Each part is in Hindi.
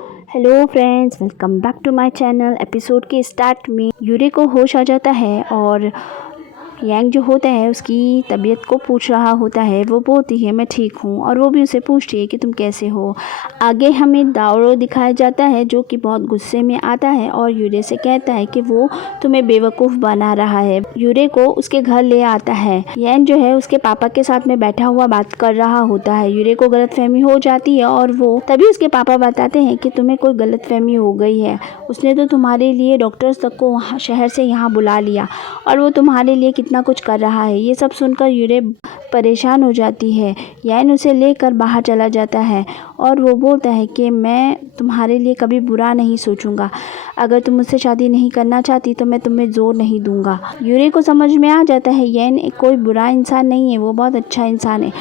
Hello friends, welcome back to my channel. Episode के स्टार्ट में यूरे को होश आ जाता है और यांग जो होता है उसकी तबीयत को पूछ रहा होता है। वो बोलती है मैं ठीक हूँ और वो भी उसे पूछती है कि तुम कैसे हो। आगे हमें दाओरो दिखाया जाता है जो कि बहुत गुस्से में आता है और यूरे से कहता है कि वो तुम्हें बेवकूफ़ बना रहा है। यूरे को उसके घर ले आता है। यांग जो है उसके पापा के साथ में बैठा हुआ बात कर रहा होता है। यूरे को गलतफहमी हो जाती है और वो तभी उसके पापा बताते हैं कि तुम्हें कोई गलतफहमी हो गई है। उसने तो तुम्हारे लिए डॉक्टर्स तक को शहर से यहाँ बुला लिया और वो तुम्हारे लिए कितना कुछ कर रहा है। ये सब सुनकर यूरे परेशान हो जाती है। यान उसे लेकर बाहर चला जाता है और वो बोलता है कि मैं तुम्हारे लिए कभी बुरा नहीं सोचूंगा। अगर तुम मुझसे शादी नहीं करना चाहती तो मैं तुम्हें जोर नहीं दूंगा। यूरे को समझ में आ जाता है यान कोई बुरा इंसान नहीं है, वो बहुत अच्छा इंसान है।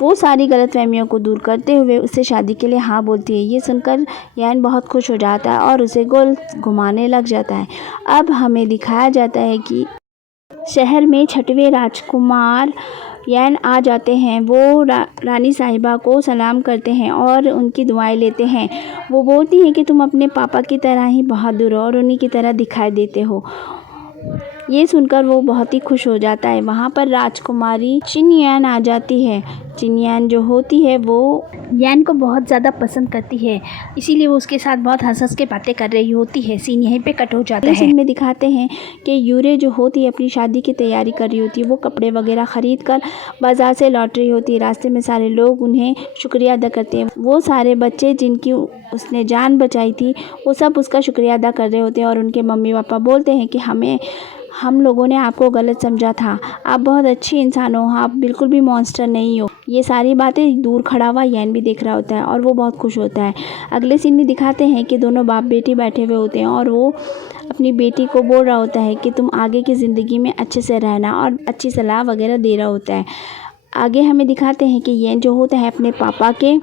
वो सारी गलतफहमियों को दूर करते हुए उससे शादी के लिए हाँ बोलती है। ये सुनकर यान बहुत खुश हो जाता है और उसे गोल घुमाने लग जाता है। अब हमें दिखाया जाता है कि शहर में छठवें राजकुमार यान आ जाते हैं। वो रानी साहिबा को सलाम करते हैं और उनकी दुआएं लेते हैं। वो बोलती हैं कि तुम अपने पापा की तरह ही बहादुर हो और उन्हीं की तरह दिखाई देते हो। ये सुनकर वो बहुत ही खुश हो जाता है। वहाँ पर राजकुमारी चिनयान आ जाती है। चिनयान जो होती है वो यान को बहुत ज़्यादा पसंद करती है, इसीलिए वो उसके साथ बहुत हंस के बातें कर रही होती है। सीन यहीं पे कट हो जाता है। सीन में दिखाते हैं कि यूरे जो होती है अपनी शादी की तैयारी कर रही होती है। वो कपड़े वगैरह ख़रीद कर बाज़ार से लौट रही होती है। रास्ते में सारे लोग उन्हें शुक्रिया अदा करते हैं। वो सारे बच्चे जिनकी उसने जान बचाई थी वो सब उसका शुक्रिया अदा कर रहे होते हैं और उनके मम्मी पापा बोलते हैं कि हम लोगों ने आपको गलत समझा था, आप बहुत अच्छी इंसान हो, आप बिल्कुल भी मॉन्स्टर नहीं हो। ये सारी बातें दूर खड़ा हुआ यान भी देख रहा होता है और वो बहुत खुश होता है। अगले सीन में दिखाते हैं कि दोनों बाप बेटी बैठे हुए होते हैं और वो अपनी बेटी को बोल रहा होता है कि तुम आगे की ज़िंदगी में अच्छे से रहना और अच्छी सलाह वगैरह दे रहा होता है। आगे हमें दिखाते हैं कि यान जो होता है अपने पापा के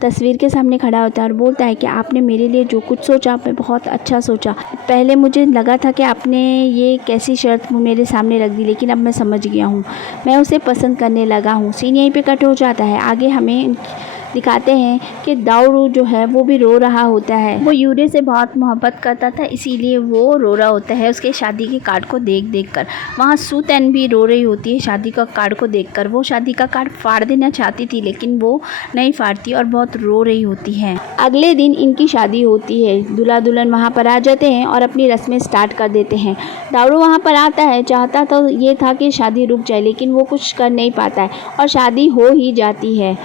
तस्वीर के सामने खड़ा होता है और बोलता है कि आपने मेरे लिए जो कुछ सोचा आपने बहुत अच्छा सोचा। पहले मुझे लगा था कि आपने ये कैसी शर्त मेरे सामने रख दी, लेकिन अब मैं समझ गया हूँ, मैं उसे पसंद करने लगा हूँ। सीन यहीं पे कट हो जाता है। आगे हमें दिखाते हैं कि दाओरो जो है वो भी रो रहा होता है। वो यूरे से बहुत मोहब्बत करता था, इसीलिए वो रो रहा होता है उसके शादी के कार्ड को देख कर। वहाँ सुतैन भी रो रही होती है शादी का कार्ड को देखकर। वो शादी का कार्ड फाड़ देना चाहती थी लेकिन वो नहीं फाड़ती और बहुत रो रही होती है। अगले दिन इनकी शादी होती है। दूल्हा दुल्हन वहाँ पर आ जाते हैं और अपनी रस्में स्टार्ट कर देते हैं। दाओरो वहाँ पर आता है, चाहता तो ये था कि शादी रुक जाए लेकिन वो कुछ कर नहीं पाता है और शादी हो ही जाती है।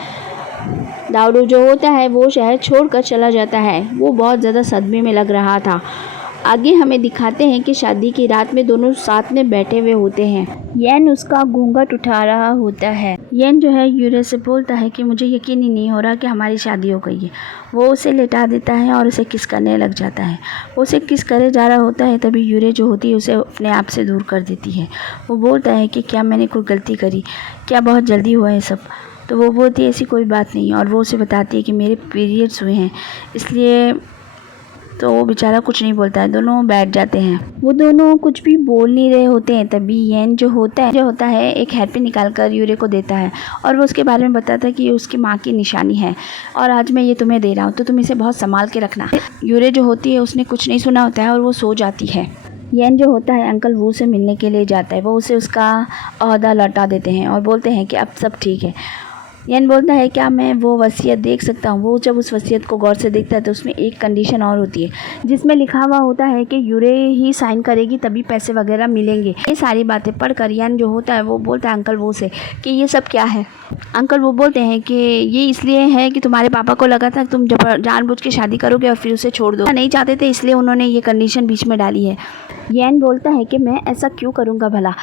दाऊरो जो होता है वो शहर छोड़कर चला जाता है। वो बहुत ज़्यादा सदमे में लग रहा था। आगे हमें दिखाते हैं कि शादी की रात में दोनों साथ में बैठे हुए होते हैं। यान उसका घूंघट उठा रहा होता है। यान जो है यूरे से बोलता है कि मुझे यकीन ही नहीं हो रहा कि हमारी शादी हो गई है। वो उसे लेटा देता है और उसे किस करने लग जाता है। वो उसे किस करे जा रहा होता है तभी यूरे जो होती है उसे अपने आप से दूर कर देती है। वो बोलता है कि क्या मैंने कोई गलती करी, क्या बहुत जल्दी हुआ है सब। तो वो बोलती है ऐसी कोई बात नहीं और वो उसे बताती है कि मेरे पीरियड्स हुए हैं, इसलिए तो वो बेचारा कुछ नहीं बोलता है। दोनों बैठ जाते हैं। वो दोनों कुछ भी बोल नहीं रहे होते हैं तभी यान जो होता है एक हेडपिन निकाल कर यूरे को देता है और वो उसके बारे में बताता है कि ये उसकी माँ की निशानी है और आज मैं ये तुम्हें दे रहा हूँ तो तुम इसे बहुत संभाल के रखना। यूरे जो होती है उसने कुछ नहीं सुना होता है और वो सो जाती है। यान जो होता है अंकल वू से मिलने के लिए जाता है। वो उसे उसका ओहदा लौटा देते हैं और बोलते हैं कि अब सब ठीक है। यान बोलता है क्या मैं वो वसीयत देख सकता हूँ। वो जब उस वसीयत को गौर से देखता है तो उसमें एक कंडीशन और होती है जिसमें लिखा हुआ होता है कि यूरे ही साइन करेगी तभी पैसे वगैरह मिलेंगे। ये सारी बातें पढ़कर यान जो होता है वो बोलता है अंकल वो से कि ये सब क्या है। अंकल वो बोलते हैं कि ये इसलिए है कि तुम्हारे पापा को लगा था कि तुम जानबूझ के शादी करोगे और फिर उसे छोड़ दो, नहीं चाहते थे इसलिए उन्होंने ये कंडीशन बीच में डाली है। यान बोलता है कि मैं ऐसा क्यों करूँगा भला।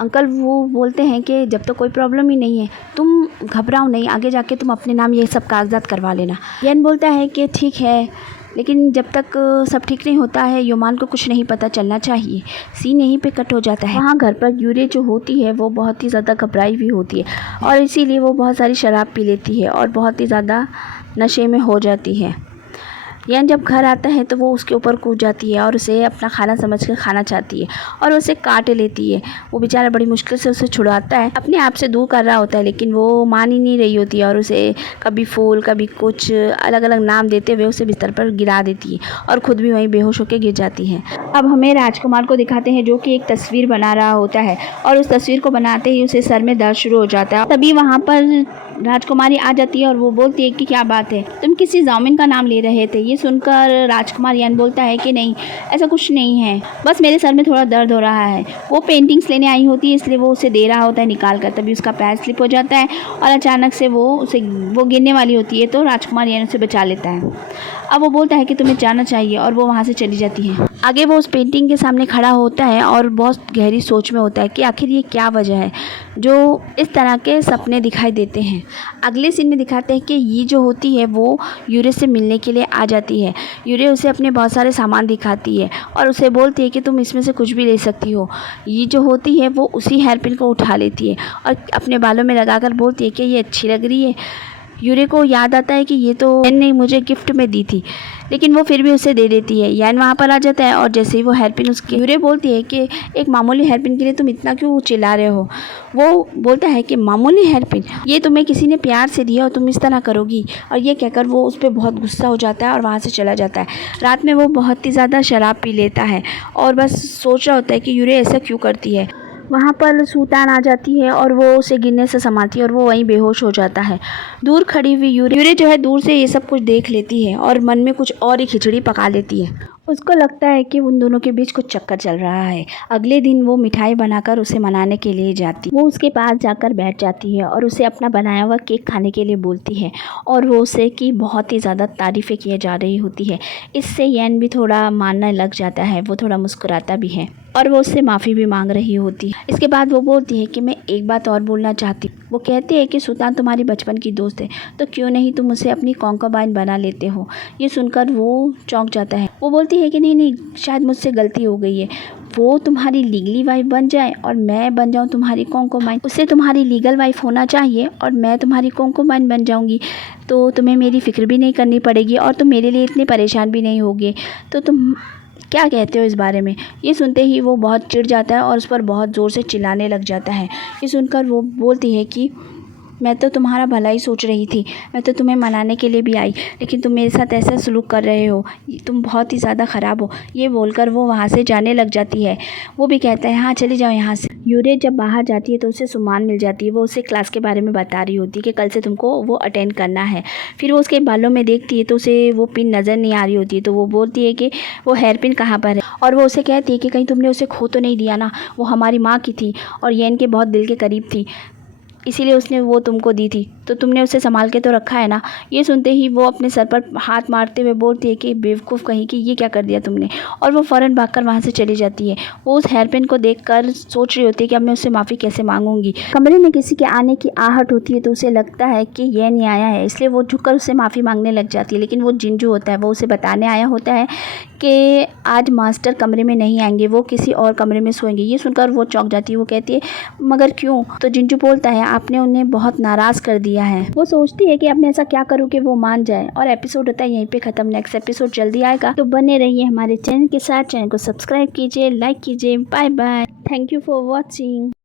अंकल वो बोलते हैं कि जब तो कोई प्रॉब्लम ही नहीं है तुम घबराओ नहीं, आगे जाके तुम अपने नाम ये सब कागजात करवा लेना। यान बोलता है कि ठीक है लेकिन जब तक सब ठीक नहीं होता है योमान को कुछ नहीं पता चलना चाहिए। सीन यहीं पे कट हो जाता है। वहाँ घर पर यूरे जो होती है वो बहुत ही ज़्यादा घबराई हुई होती है और इसीलिए वो बहुत सारी शराब पी लेती है और बहुत ही ज़्यादा नशे में हो जाती है। यान जब घर आता है तो वो उसके ऊपर कूद जाती है और उसे अपना खाना समझ कर खाना चाहती है और उसे काट लेती है। वो बेचारा बड़ी मुश्किल से उसे छुड़ाता है, अपने आप से दूर कर रहा होता है, लेकिन वो मान ही नहीं रही होती है और उसे कभी फूल कभी कुछ अलग अलग नाम देते हुए उसे बिस्तर पर गिरा देती है और खुद भी वहीं बेहोश होकर गिर जाती है। अब हमें राजकुमार को दिखाते हैं जो कि एक तस्वीर बना रहा होता है और उस तस्वीर को बनाते ही उसे सर में दर्द शुरू हो जाता है। तभी वहाँ पर राजकुमारी आ जाती है और वो बोलती है कि क्या बात है, तुम किसी जामिन का नाम ले रहे थे। ये सुनकर राजकुमार यान बोलता है कि नहीं, ऐसा कुछ नहीं है, बस मेरे सर में थोड़ा दर्द हो रहा है। वो पेंटिंग्स लेने आई होती है इसलिए वो उसे दे रहा होता है निकाल कर। तभी उसका पैर स्लिप हो जाता है और अचानक से वो गिरने वाली होती है तो राजकुमार यान उसे बचा लेता है। अब वो बोलता है कि तुम्हें जाना चाहिए और वो वहाँ से चली जाती है। आगे वो उस पेंटिंग के सामने खड़ा होता है और बहुत गहरी सोच में होता है कि आखिर ये क्या वजह है जो इस तरह के सपने दिखाई देते हैं। अगले सीन में दिखाते हैं कि ये जो होती है वो यूरे से मिलने के लिए आ जाती है। यूरे उसे अपने बहुत सारे सामान दिखाती है और उसे बोलती है कि तुम इसमें से कुछ भी ले सकती हो। ये जो होती है वो उसी हेयरपिन को उठा लेती है और अपने बालों में लगाकर बोलती है कि ये अच्छी लग रही है। यूरे को याद आता है कि ये तो यान ने मुझे गिफ्ट में दी थी, लेकिन वो फिर भी उसे दे देती है। यान वहाँ पर आ जाता है और जैसे ही वो हेयरपिन उसके यूरे बोलती है कि एक मामूली हेयरपिन के लिए तुम इतना क्यों चिल्ला रहे हो। वो बोलता है कि मामूली हेयरपिन, ये तुम्हें किसी ने प्यार से दिया और तुम इस तरह करोगी। और ये कहकर वो उस पर बहुत गुस्सा हो जाता है और वहाँ से चला जाता है। रात में वो बहुत ही ज़्यादा शराब पी लेता है और बस सोच रहा होता है कि यूरे ऐसा क्यों करती है। वहाँ पर सुल्तान आ जाती है और वो उसे गिरने से संभालती है और वो वहीं बेहोश हो जाता है। दूर खड़ी हुई यूरे जो है दूर से ये सब कुछ देख लेती है और मन में कुछ और ही खिचड़ी पका लेती है। उसको लगता है कि उन दोनों के बीच कुछ चक्कर चल रहा है। अगले दिन वो मिठाई बनाकर उसे मनाने के लिए जाती। वो उसके पास जाकर बैठ जाती है और उसे अपना बनाया हुआ केक खाने के लिए बोलती है और वो उसे की बहुत ही ज़्यादा तारीफ़ें किए जा रही होती है। इससे यान भी थोड़ा मानने लग जाता है, वो थोड़ा मुस्कुराता भी है और वो उससे माफ़ी भी मांग रही होती है। इसके बाद वो बोलती है कि मैं एक बात और बोलना चाहती हूँ। वो कहती है कि सुल्तान तुम्हारी बचपन की दोस्त है, तो क्यों नहीं तुम उसे अपनी कॉन्कबाइन बना लेते हो। ये सुनकर वो चौंक जाता है। वो बोलती है कि नहीं, शायद मुझसे गलती हो गई है। वो तुम्हारी लीगली वाइफ बन जाए और मैं बन जाऊँ तुम्हारी कॉन्कबाइन। उससे तुम्हारी लीगल वाइफ होना चाहिए और मैं तुम्हारी कॉन्कबाइन बन जाऊँगी, तो तुम्हें मेरी फ़िक्र भी नहीं करनी पड़ेगी और तुम मेरे लिए इतने परेशान भी नहीं होगे। तो तुम क्या कहते हो इस बारे में। ये सुनते ही वो बहुत चिढ़ जाता है और उस पर बहुत ज़ोर से चिल्लाने लग जाता है। ये सुनकर वो बोलती है कि मैं तो तुम्हारा भला ही सोच रही थी, मैं तो तुम्हें मनाने के लिए भी आई, लेकिन तुम मेरे साथ ऐसा सलूक कर रहे हो, तुम बहुत ही ज़्यादा ख़राब हो। ये बोलकर वो वहाँ से जाने लग जाती है। वो भी कहता है हाँ चले जाओ यहाँ से। यूरे जब बाहर जाती है तो उसे सुमान मिल जाती है। वो उसे क्लास के बारे में बता रही होती है कि कल से तुमको वो अटेंड करना है। फिर वो उसके बालों में देखती है तो उसे वो पिन नज़र नहीं आ रही होती है। तो वो बोलती है कि वो हेयर पिन कहाँ पर है और वो उसे कहती है कि कहीं तुमने उसे खो तो नहीं दिया ना, वो हमारी माँ की थी और ये इनके बहुत दिल के करीब थी, इसीलिए उसने वो तुमको दी थी, तो तुमने उसे संभाल के तो रखा है ना। ये सुनते ही वो अपने सर पर हाथ मारते हुए बोलती है कि बेवकूफ़ कहीं कि ये क्या कर दिया तुमने। और वो फ़ौरन भागकर वहाँ से चली जाती है। वो उस हेयरपिन को देखकर सोच रही होती है कि अब मैं उससे माफ़ी कैसे मांगूंगी। कमरे में किसी के आने की आहट होती है तो उसे लगता है कि ये नहीं आया है, इसलिए वो झुककर उससे माफ़ी मांगने लग जाती है। लेकिन वो जिंजू होता है, वो उसे बताने आया होता है कि आज मास्टर कमरे में नहीं आएंगे, वो किसी और कमरे में सोएंगे। ये सुनकर वो चौंक जाती है। वो कहती है मगर क्यों। तो जिंजू बोलता है आपने उन्हें बहुत नाराज़ कर दिया है। वो सोचती है कि अब मैं ऐसा क्या करूँ कि वो मान जाए। और एपिसोड होता है यहीं पे ख़त्म। नेक्स्ट एपिसोड जल्दी आएगा, तो बने रहिए हमारे चैनल के साथ। चैनल को सब्सक्राइब कीजिए, लाइक कीजिए। Bye bye, thank you for watching.